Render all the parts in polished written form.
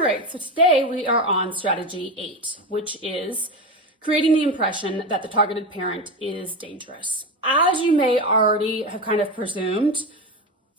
All right, so today we are on strategy 8, which is creating the impression that the targeted parent is dangerous. As you may already have kind of presumed,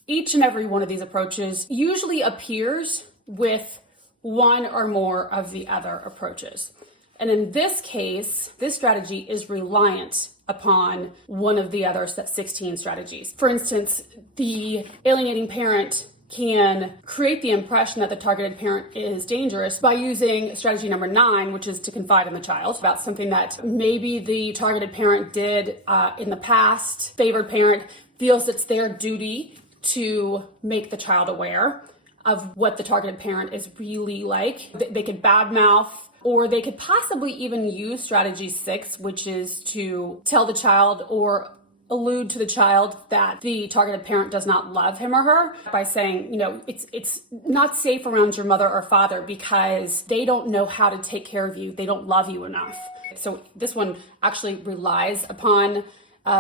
each and every one of these approaches usually appears with one or more of the other approaches. And in this case, this strategy is reliant upon one of the other 16 strategies. For instance, the alienating parent can create the impression that the targeted parent is dangerous by using strategy number 9, which is to confide in the child about something that maybe the targeted parent did in the past. Favored parent feels it's their duty to make the child aware of what the targeted parent is really like. They could badmouth, or they could possibly even use strategy 6, which is to tell the child or allude to the child that the targeted parent does not love him or her by saying, it's not safe around your mother or father because they don't know how to take care of you. They don't love you enough. So this one actually relies upon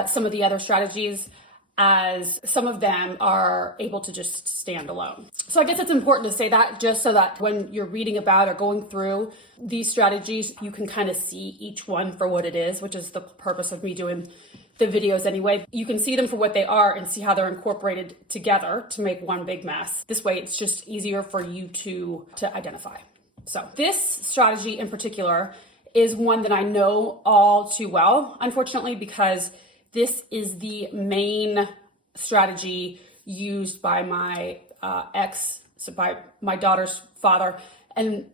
some of the other strategies, as some of them are able to just stand alone. So I guess it's important to say that just so that when you're reading about or going through these strategies, you can kind of see each one for what it is, which is the purpose of me doing the videos anyway. You can see them for what they are and see how they're incorporated together to make one big mess. This way, it's just easier for you to identify. So this strategy in particular is one that I know all too well, unfortunately, because this is the main strategy used by my by my daughter's father, and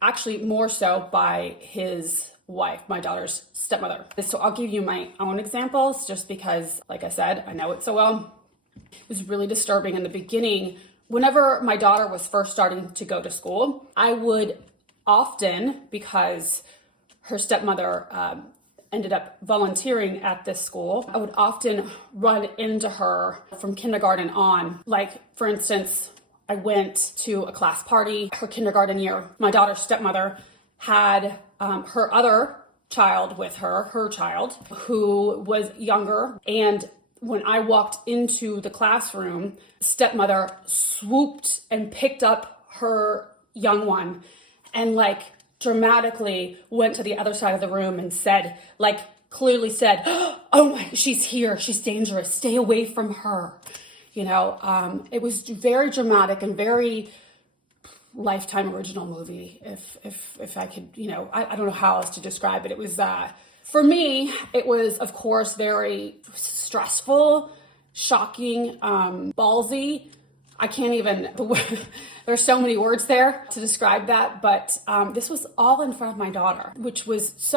actually more so by his wife, my daughter's stepmother. So I'll give you my own examples just because, like I said, I know it so well. It was really disturbing in the beginning. Whenever my daughter was first starting to go to school, I would often, because her stepmother ended up volunteering at this school, I would often run into her from kindergarten on. Like, for instance, I went to a class party her kindergarten year. My daughter's stepmother had her other child with her child, who was younger. And when I walked into the classroom, stepmother swooped and picked up her young one and dramatically went to the other side of the room and said, clearly said, "Oh my, she's here. She's dangerous. Stay away from her." It was very dramatic and very Lifetime original movie. If I could, I don't know how else to describe it. It was, for me, it was, of course, very stressful, shocking, ballsy. I can't even, there's so many words there to describe that, but this was all in front of my daughter, which was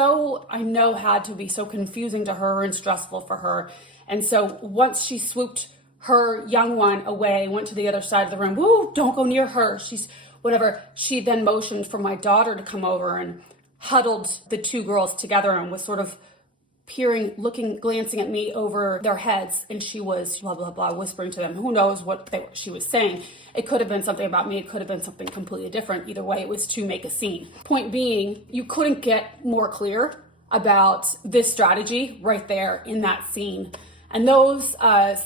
I know had to be so confusing to her and stressful for her. And so once she swooped her young one away, went to the other side of the room, "Woo, don't go near her. She's whatever." She then motioned for my daughter to come over and huddled the two girls together and was sort of peering, looking, glancing at me over their heads, and she was blah, blah, blah, whispering to them. Who knows what she was saying. It could have been something about me. It could have been something completely different. Either way, it was to make a scene. Point being, you couldn't get more clear about this strategy right there in that scene. And those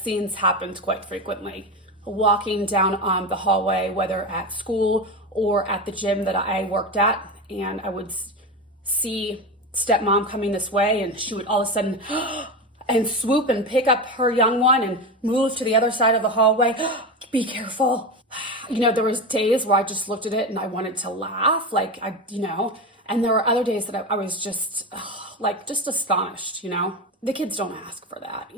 scenes happened quite frequently. Walking down the hallway, whether at school or at the gym that I worked at, and I would see stepmom coming this way, and she would all of a sudden and swoop and pick up her young one and move to the other side of the hallway. "Be careful." There was days where I just looked at it and I wanted to laugh, and there were other days that I was just just astonished. The kids don't ask for that.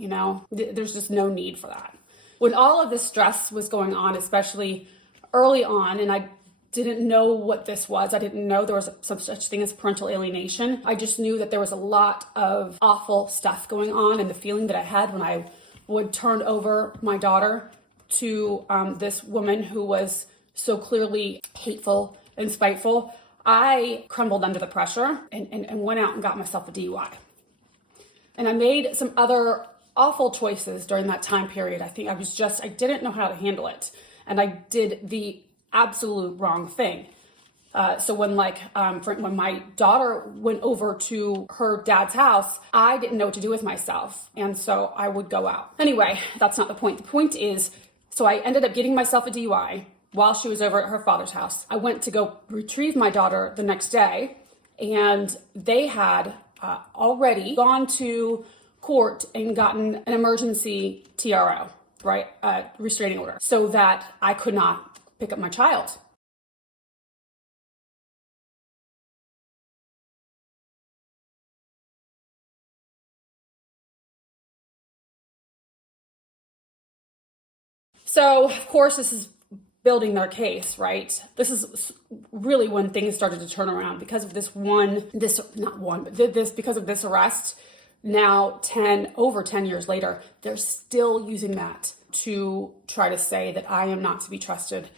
There's just no need for that. When all of this stress was going on, especially early on, and I didn't know what this was. I didn't know there was some such thing as parental alienation. I just knew that there was a lot of awful stuff going on, and the feeling that I had when I would turn over my daughter to this woman who was so clearly hateful and spiteful, I crumbled under the pressure and went out and got myself a DUI. And I made some other awful choices during that time period. I think I didn't know how to handle it. And I did the absolute wrong thing. So when when my daughter went over to her dad's house, I didn't know what to do with myself. And so I would go out. Anyway, that's not the point. The point is, so I ended up getting myself a DUI. while she was over at her father's house. I went to go retrieve my daughter the next day, and they had already gone to court and gotten an emergency TRO, right? Restraining order, so that I could not pick up my child. So, of course, this is building their case, right? This is really when things started to turn around because of because of this arrest. Now, over 10 years later, they're still using that to try to say that I am not to be trusted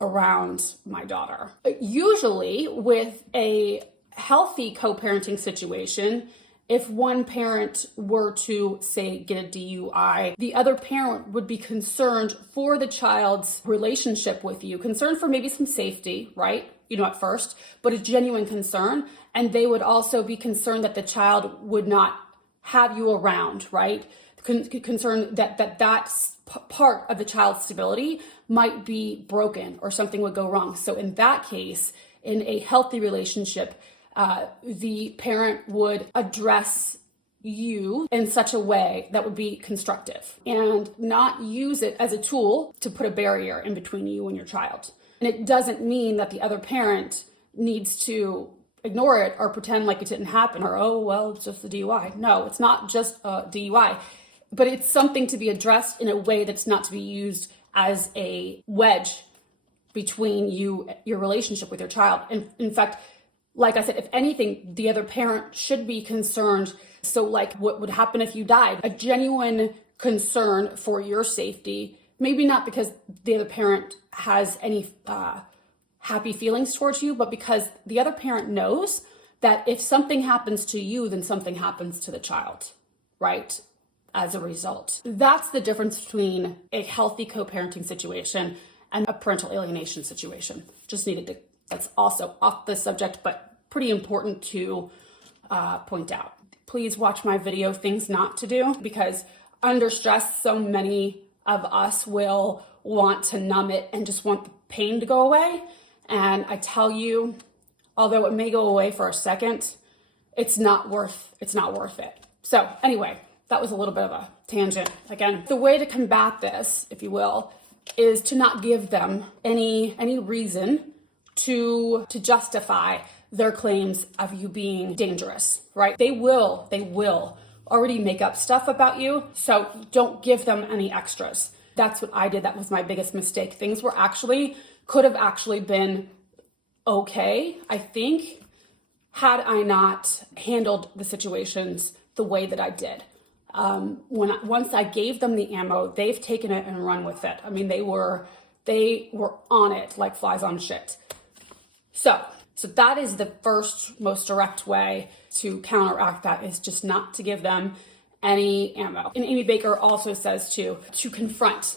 around my daughter. Usually, with a healthy co-parenting situation, if one parent were to, say, get a DUI, the other parent would be concerned for the child's relationship with you, concerned for maybe some safety, right? At first, but a genuine concern. And they would also be concerned that the child would not have you around, right? Concerned that part of the child's stability might be broken or something would go wrong. So in that case, in a healthy relationship, the parent would address you in such a way that would be constructive and not use it as a tool to put a barrier in between you and your child. And it doesn't mean that the other parent needs to ignore it or pretend like it didn't happen or, oh, well, it's just a DUI. No, it's not just a DUI, but it's something to be addressed in a way that's not to be used as a wedge between your relationship with your child. And in fact, like I said, if anything, the other parent should be concerned. So like what would happen if you died? A genuine concern for your safety, maybe not because the other parent has any happy feelings towards you, but because the other parent knows that if something happens to you, then something happens to the child, right? As a result. That's the difference between a healthy co-parenting situation and a parental alienation situation. That's also off the subject, but pretty important to point out. Please watch my video, Things Not to Do, because under stress, so many of us will want to numb it and just want the pain to go away. And I tell you, although it may go away for a second, it's not worth it. So anyway, that was a little bit of a tangent. Again, the way to combat this, if you will, is to not give them any reason to justify their claims of you being dangerous, right? They will already make up stuff about you, so don't give them any extras. That's what I did. That was my biggest mistake. Things could have actually been okay, I think, had I not handled the situations the way that I did. Once I gave them the ammo, they've taken it and run with it. I mean, they were on it like flies on shit. So that is the first most direct way to counteract that, is just not to give them any ammo. And Amy Baker also says to confront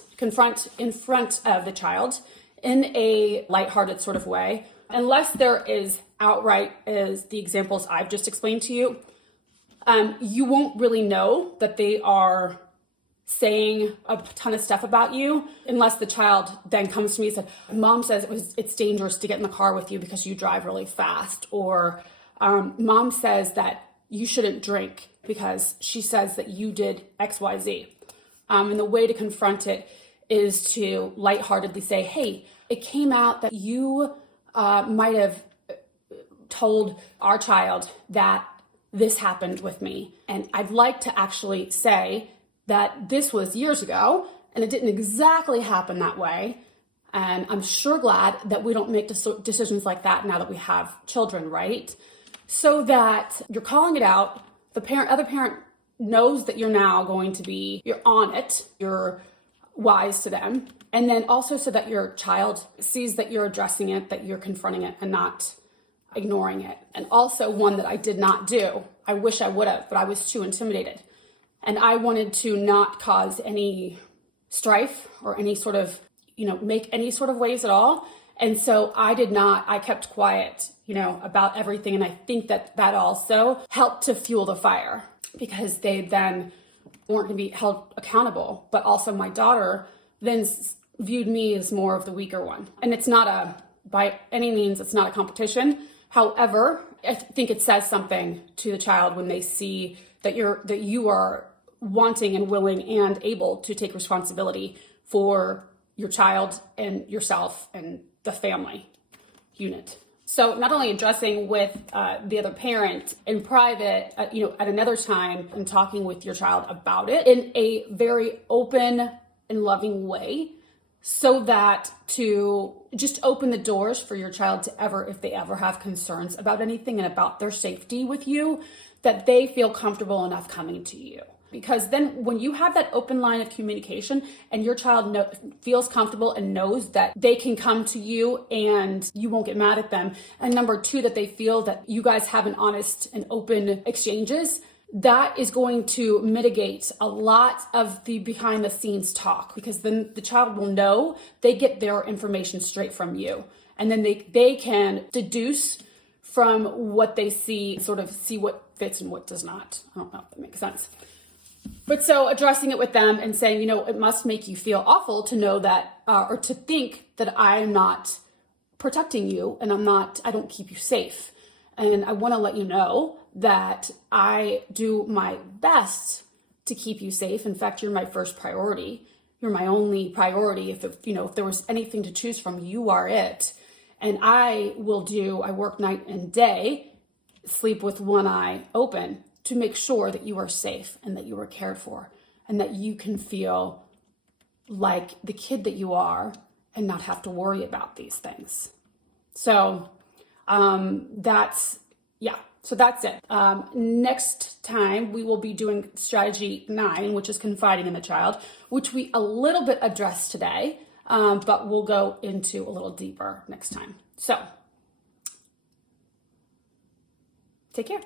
in front of the child in a lighthearted sort of way, unless there is outright, as the examples I've just explained to you. You won't really know that they are saying a ton of stuff about you unless the child then comes to me and said, Mom says it's dangerous to get in the car with you because you drive really fast, or Mom says that you shouldn't drink because she says that you did XYZ. And the way to confront it is to lightheartedly say, hey, it came out that you might have told our child that this happened with me. And I'd like to actually say that this was years ago and it didn't exactly happen that way. And I'm sure glad that we don't make decisions like that now that we have children, right? So that you're calling it out. Other parent knows that you're on it, you're wise to them. And then also so that your child sees that you're addressing it, that you're confronting it and not ignoring it. And also one that I did not do. I wish I would have, but I was too intimidated. And I wanted to not cause any strife or any sort of, make any sort of waves at all. And so I kept quiet, about everything. And I think that also helped to fuel the fire, because they then weren't going to be held accountable. But also my daughter then viewed me as more of the weaker one. And it's not by any means, it's not a competition. However, I think it says something to the child when they see that you are wanting and willing and able to take responsibility for your child and yourself and the family unit. So not only addressing with the other parent in private, at another time, and talking with your child about it in a very open and loving way, so that to just open the doors for your child to if they ever have concerns about anything and about their safety with you, that they feel comfortable enough coming to you. Because then when you have that open line of communication and your child feels comfortable and knows that they can come to you and you won't get mad at them. And number two, that they feel that you guys have an honest and open exchanges, that is going to mitigate a lot of the behind the scenes talk, because then the child will know they get their information straight from you. And then they can deduce from what they see, sort of see what fits and what does not. I don't know if that makes sense. But so addressing it with them and saying, it must make you feel awful to know that, or to think that I am not protecting you and I don't keep you safe. And I want to let you know that I do my best to keep you safe. In fact, you're my first priority. You're my only priority. If there was anything to choose from, you are it. And I work night and day, sleep with one eye open, to make sure that you are safe and that you are cared for and that you can feel like the kid that you are and not have to worry about these things. So that's it. Next time we will be doing strategy 9, which is confiding in the child, which we a little bit addressed today, but we'll go into a little deeper next time. So take care.